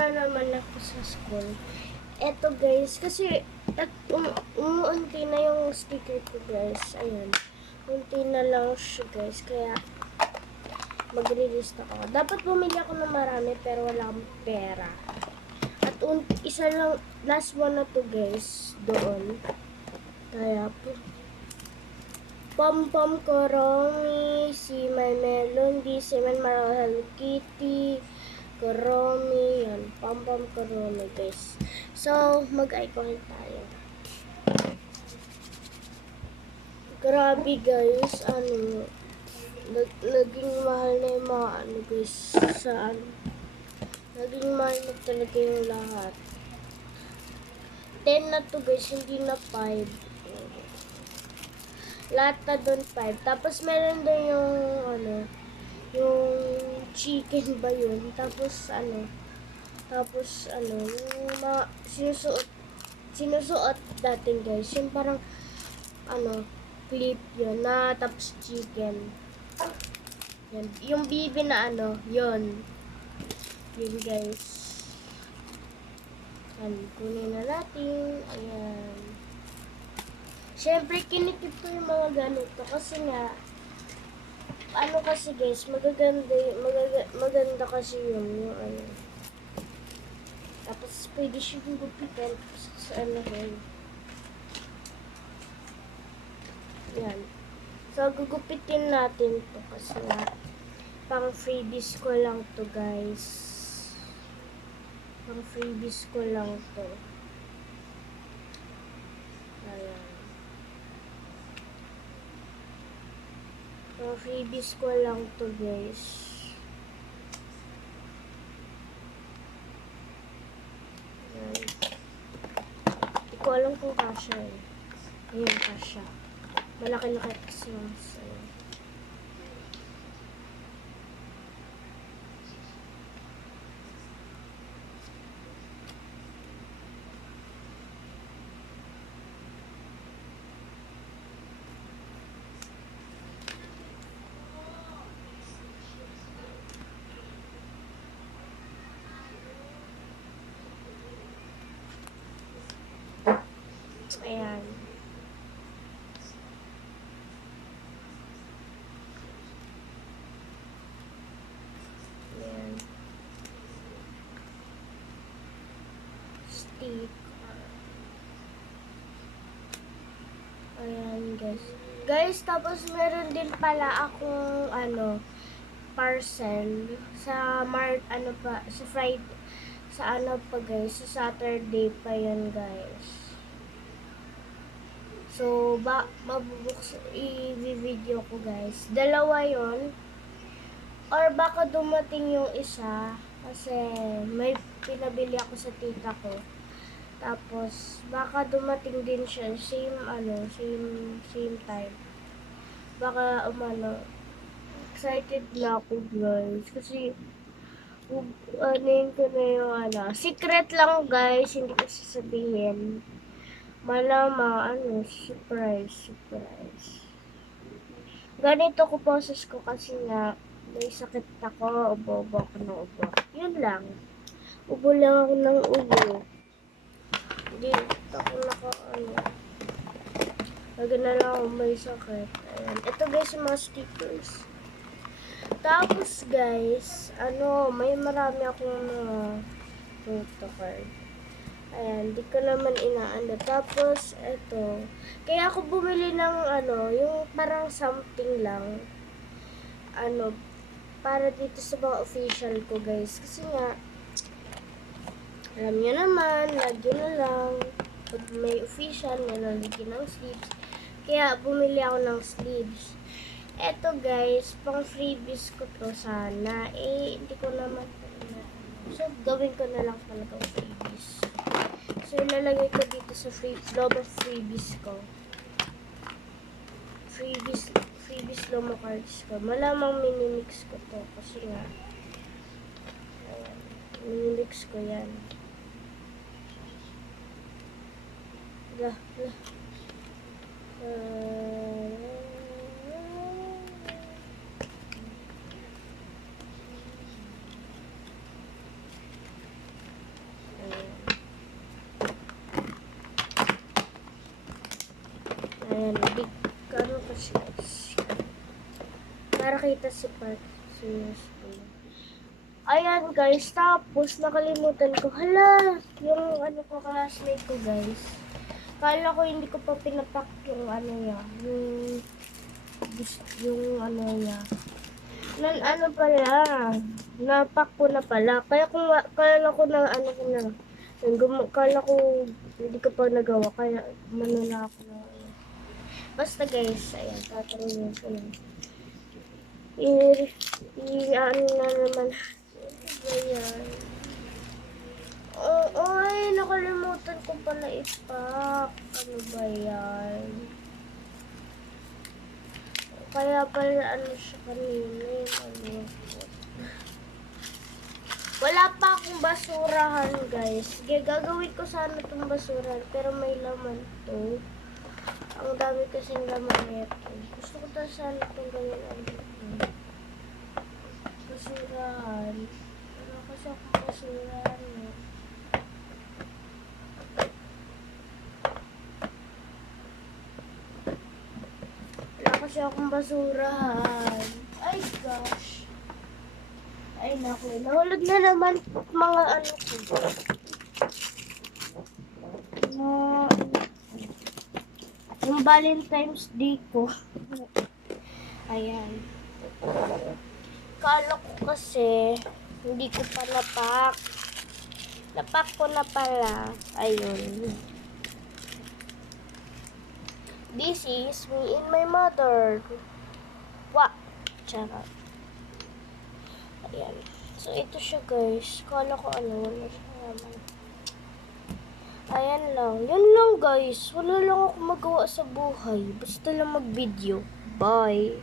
na naman ako sa school. Eto guys, kasi umuunti na yung sticker ko guys. Ayan. Unti na lang siya guys. Kaya magre-list ako. Dapat bumili ako ng marami pero wala akong pera. At isa lang, last one na to guys, doon. Kaya po. Pom-pom Koromi, si My Melon, di si Man Maro Hello Kitty, Koromi, yan. Pom-pom Koromi guys. So, mag-icon tayo. Grabe guys, naging mahal na yung mga guys, naging mahal na talaga yung lahat. 10 na to guys, hindi na 5. Lahat na doon 5. Tapos meron doon yung yung chicken ba yun? Tapos yung mga sinusuot dating guys. Yung parang clip yun na tapos chicken. Yan. Yung bibi na yun. Yun guys. Yan. Kunin na natin. Ayan. Siyempre, kinikip ko yung mga ganito kasi nga, kasi guys, maganda kasi yung Tapos, pwede siya gupitan sa yun. Yan. So, gugupitin natin to kasi nga, pang freebies ko lang to guys. Pang freebies ko lang to. Ayan. Pang freebies ko lang to guys. Ayan. Hindi ko alam kung kasha eh. Ayan, kasha. Malaki-laki kasi yung sa'yo. Ayan. Ayan. Sticker. Ayan, guys. Guys, tapos meron din pala akong parcel sa sa Friday, sa guys, sa Saturday pa yan, guys. So, i-video ko guys. Dalawa yon. Or baka dumating yung isa. Kasi may pinabili ako sa tita ko. Tapos, baka dumating din siya. Same time. Baka, excited na ako guys. Kasi, yun ko na yung secret lang guys. Hindi ko sasabihin. Malamang, surprise. Ganito ko process ko kasi nga, may sakit ako, ubo ako ng ubo. Yun lang. Ubo lang ako ng ubo. Hindi ako Lagi na lang ako may sakit. Ayan. Ito guys, yung mga stickers. Tapos guys, may marami akong photo card. Ayan, di ko naman inaano. Tapos, eto. Kaya ako bumili ng yung parang something lang. Para dito sa mga official ko guys. Kasi nga, alam nyo naman, lagi na lang. Pag may official, nalalagyan ng sleeves. Kaya bumili ako ng sleeves. Eto guys, pang freebies ko to sana. Hindi ko naman. So, gawin ko na lang talaga freebies. So, ilalagay ko dito sa loob of freebies ko. Freebies lomo cards ko. Malamang minimix ko to. Kasi nga, ayan, minimix ko yan. Ayan, di, ano kasi guys. Para kita si Pat. Seriously. Ayan guys, tapos nakalimutan ko. Hala, yung ano ko classmate ko guys. Kala ko hindi ko pa pinapak yung ano niya. Yung ano niya. Ano pala, napak ko na pala. Kala ko na ano ko na. Kala ko hindi ko pa nagawa. Kaya manuna ako na. Basta guys, ayan, tatanungin ko na. Ano na naman. Ayan. Ay, nakalimutan ko pala ipak. Ano ba yan? Kaya pala ano siya kanina. Ano. Wala pa akong basurahan guys. Sige, gagawin ko sana itong basurahan. Pero may laman to. Ang dami kasing laman nito. Gusto ko na sana itong gawin. Basurahan. Wala kasi akong basurahan. Wala kasi akong basurahan. Ay gosh. Ay naku. Nahulog na naman mga ano ko. Yung Valentine's Day ko. Ayan. Kala ko kasi hindi ko pa napak. Napak ko na pala. Ayun. This is me and my mother. Wah! Charot. Ayan. So, ito siya guys. Kala ko ano. Wala siya naman. Ayan lang. Yan lang guys. Wala lang ako magawa sa buhay. Basta lang mag-video. Bye!